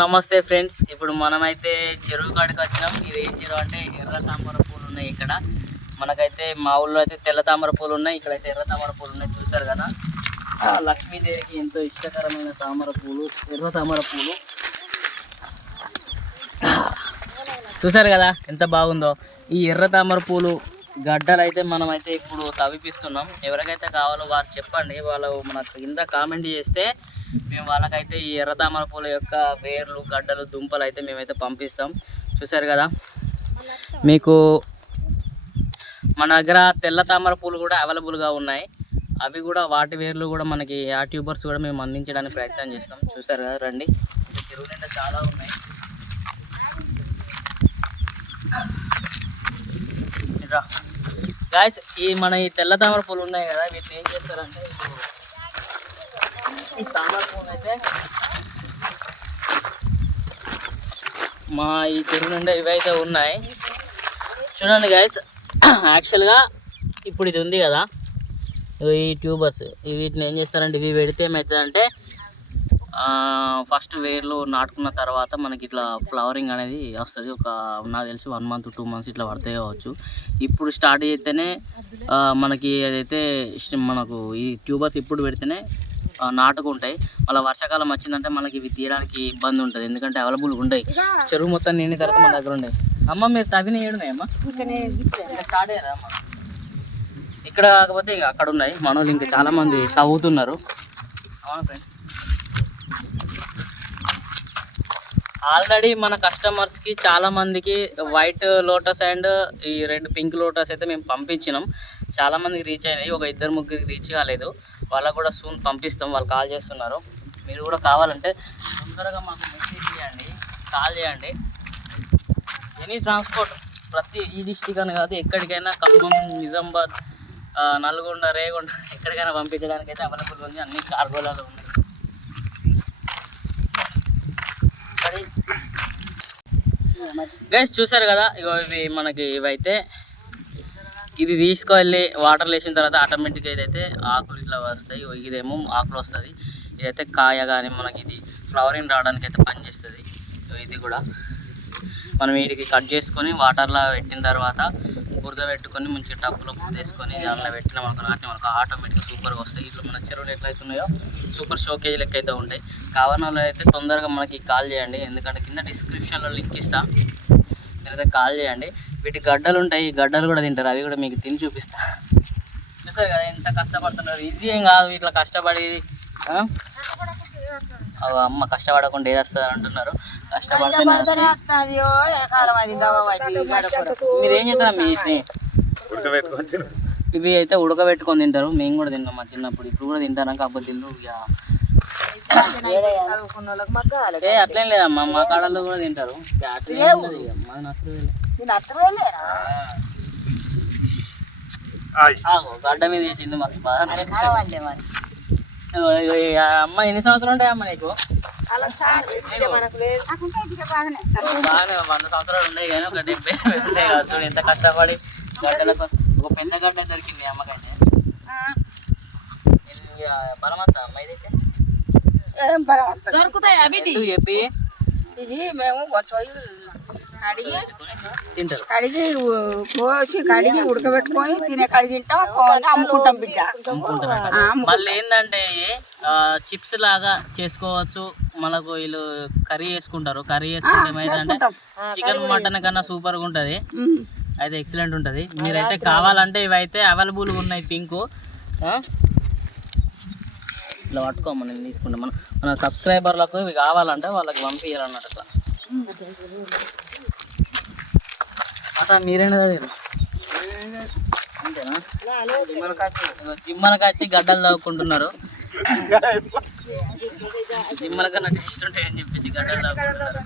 నమస్తే ఫ్రెండ్స్. ఇప్పుడు మనమైతే చెరువు కాడికి వచ్చినాం. ఇది ఏం చెరువు అంటే ఎర్ర తామర పూలు ఉన్నాయి ఇక్కడ. మనకైతే మా ఊళ్ళో అయితే తెల్ల తామర పూలు ఉన్నాయి, ఇక్కడైతే ఎర్ర తామర పూలు ఉన్నాయి. చూసారు కదా, లక్ష్మీదేవికి ఎంతో ఇష్టకరమైన తామర పూలు, ఎర్ర తామర పూలు. చూసారు కదా ఎంత బాగుందో. ఈ ఎర్ర తామర పూలు గడ్డలు అయితే మనమైతే ఇప్పుడు తవ్విపిస్తున్నాం. ఎవరికైతే కావాలో వారు చెప్పండి, వాళ్ళు మన కింద కామెంట్ చేస్తే మేము వాళ్ళకైతే ఈ ఎర్ర తామర పూల యొక్క వేర్లు, గడ్డలు, దుంపలు అయితే మేమైతే పంపిస్తాం. చూసారు కదా, మీకు మన దగ్గర తెల్ల తామర పూలు కూడా అవైలబుల్గా ఉన్నాయి. అవి కూడా వాటి వేర్లు కూడా మనకి యూట్యూబర్స్ కూడా మేము అందించడానికి ప్రయత్నం చేస్తాం. చూసారు కదా, రండి. చెరువు నిండా చాలా ఉన్నాయి. గాయ్స్, ఈ మన ఈ తెల్ల తామర పూలు ఉన్నాయి కదా, వీటిని ఏం చేస్తారంటే ఈ తామర పూలు అయితే మా ఈ చెరువు నుండి ఇవైతే ఉన్నాయి. చూడండి గాయ్స్, యాక్చువల్గా ఇప్పుడు ఇది ఉంది కదా, ఈ ట్యూబర్స్ వీటిని ఏం చేస్తారంటే ఇవి పెడితే ఏమవుతుందంటే ఫస్ట్ వేర్లు నాటుకున్న తర్వాత మనకి ఇట్లా ఫ్లవరింగ్ అనేది వస్తుంది. ఒక నాకు తెలిసి 1 month 2 months ఇట్లా పడతాయి కావచ్చు. ఇప్పుడు స్టార్ట్ చేస్తేనే మనకి అదైతే మనకు ఈ ట్యూబర్స్ ఇప్పుడు పెడితేనే నాటుకుంటాయి. మళ్ళీ వర్షాకాలం వచ్చిందంటే మనకి ఇవి తీయడానికి ఇబ్బంది ఉంటుంది, ఎందుకంటే అవైలబుల్గా ఉంటాయి. చెరువు మొత్తం నిండిన తర్వాత మన దగ్గర ఉన్నాయి. అమ్మ మీరు తవ్విన ఏడున్నాయమ్మా? స్టార్ట్ అయ్యారా అమ్మ? ఇక్కడ కాకపోతే ఇక అక్కడ ఉన్నాయి. మనోళ్ళు ఇంకా చాలామంది తవ్వుతున్నారు. అవునా ఫ్రెండ్స్, ఆల్రెడీ మన కస్టమర్స్కి చాలామందికి వైట్ లోటస్ అండ్ ఈ 2 పింక్ లోటస్ అయితే మేము పంపించినాం. చాలామందికి రీచ్ అయినాయి, ఒక 2-3 రీచ్ కాలేదు. వాళ్ళకు కూడా సూన్ పంపిస్తాం. వాళ్ళు కాల్ చేస్తున్నారు. మీరు కూడా కావాలంటే తొందరగా మాకు మెసేజ్ చేయండి, కాల్ చేయండి. ఎనీ ట్రాన్స్పోర్ట్ ప్రతి ఈ డిస్టిక్ అని కాదు, ఎక్కడికైనా ఖమ్మం, నిజామాబాద్, నల్గొండ, రేగొండ ఎక్కడికైనా పంపించడానికి అయితే అవైలబుల్ ఉంది. అన్ని కార్గోలలో ఉన్నాయి. గైస్ చూసారు కదా, ఇవి మనకి ఇవైతే ఇది తీసుకెళ్ళి వాటర్లో వేసిన తర్వాత ఆటోమేటిక్గా ఇదైతే ఆకులు ఇట్లా వస్తాయి. ఇదేమో ఆకులు వస్తుంది, ఇదైతే కాయ కానీ మనకి ఇది ఫ్లవరింగ్ రావడానికి అయితే పనిచేస్తుంది. ఇది కూడా మనం వీటికి కట్ చేసుకొని వాటర్లో పెట్టిన తర్వాత బురద పెట్టుకొని మంచిగా టబ్బులో వేసుకొని దానిలో పెట్టిన మనకు ఆటోమేటిక్గా సూపర్గా వస్తాయి. ఇట్లా మన చెరువులు ఎట్లయితే ఉన్నాయో సూపర్ షోకేజ్ లెక్క అయితే ఉంటాయి. కావాలని వాళ్ళు అయితే తొందరగా మనకి కాల్ చేయండి, ఎందుకంటే కింద డిస్క్రిప్షన్లో లింక్ ఇస్తా, మీరైతే కాల్ చేయండి. వీటి గడ్డలు ఉంటాయి, ఈ గడ్డలు కూడా తింటారు, అవి కూడా మీకు తిని చూపిస్తా. చూస్తారు కదా ఎంత కష్టపడుతున్నారు. ఈజీ ఏం కాదు ఇట్లా కష్టపడి. అమ్మ కష్టపడకుండా ఏది వస్తుంది అంటున్నారు, కష్టపడితే మీరు ఏం చేస్తారా మీ ఇవి అయితే ఉడకబెట్టుకొని తింటారు. మేము కూడా తిన్నాం మా చిన్నప్పుడు, ఇప్పుడు కూడా తింటారా? కాకపోతే తిండు అట్లేం లేదమ్మా, మా కాడల్లో కూడా తింటారు. గడ్డ మీద వేసింది మస్తు బాగా. అమ్మ ఎన్ని సంవత్సరాలు ఉంటాయి అమ్మ నీకు? బాగానే 100 సంవత్సరాలు ఉన్నాయి, కానీ ఒక 70 ఉంటాయి కాదు. చూడు ఎంత కష్టపడి గడ్డలకు ఒక పెద్ద గడ్డ దొరికింది అమ్మకైతే. బలమత్తా అమ్మ ఇదైతే దొరుకుతాయి అవి చెప్పి ఇది మేము కడిగి కోసి కడిగి ఉడకబెట్టుకొని తినే కడిగి తింటాం, అమ్ముకుంటాం బిడ్డ. మళ్ళీ ఏంటంటే చిప్స్ లాగా చేసుకోవచ్చు. మనకు వీళ్ళు కర్రీ చేసుకుంటారు. కర్రీ చేసుకుంటే ఏమైందంటే చికెన్ మటన్ కన్నా సూపర్గా ఉంటుంది, అయితే ఎక్సలెంట్ ఉంటుంది. మీరైతే కావాలంటే ఇవైతే అవైలబుల్గా ఉన్నాయి. పింకు ఇట్లా పట్టుకోమని నేను తీసుకుంటాం. మన సబ్స్క్రైబర్లకు ఇవి కావాలంటే వాళ్ళకి పంపించాలన్నట్టు. అట్లా అట్లా మీరేనా చదివారు అంతేనా? జిమ్మలకి వచ్చి గడ్డలు తవ్వుకుంటున్నారు. జిమ్మల కన్నా టేస్ట్ ఉంటాయి అని చెప్పేసి గడ్డలు తవ్వుకుంటున్నారు.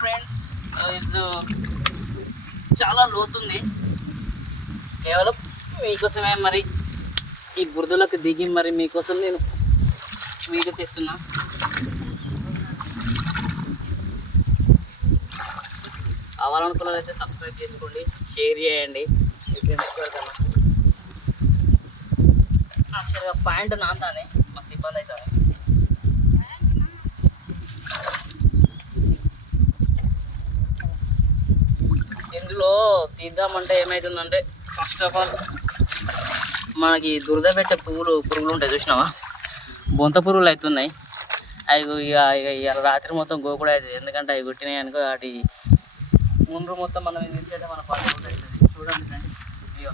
ఫ్రెండ్స్, చాలా లోతుంది, కేవలం మీకోసమే మరి ఈ బురదలోకి దిగి మరి మీకోసం నేను వీడియో తీస్తున్నా. కావాలనుకున్న వాళ్ళైతే సబ్స్క్రైబ్ చేసుకోండి, షేర్ చేయండి మీ ఫ్రెండ్స్ కన్నా. యాక్చువల్గా ప్యాంట్ నాంతానే మస్తు ఇబ్బంది అవుతుంది. ఇందులో తీద్దామంటే ఏమవుతుందంటే ఫస్ట్ ఆఫ్ ఆల్ మనకి దురద పెట్టే పురుగులు ఉంటాయి చూసినావా, బొంత పురుగులు అవుతున్నాయి. అవి ఇక రాత్రి మొత్తం గోకుడు అవుతుంది. ఎందుకంటే అవి కొట్టినాయి అనుకో వాటి ముందు మొత్తం మనం తీసుకెళ్తే మన పని అవుతుంది. చూడండి ఫ్రెండ్స్, ఇగో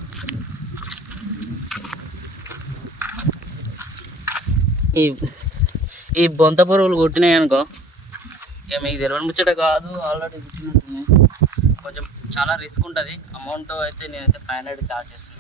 ఈ బొంత పురుగులు కొట్టినాయి అనుకో ఇక మీకు తెలియని ముచ్చట కాదు, ఆల్రెడీ కుట్టినట్టున్నాయి. కొంచెం చాలా రిస్క్ ఉంటుంది. అమౌంట్ అయితే నేనైతే 500 ఛార్జ్ చేస్తున్నాను.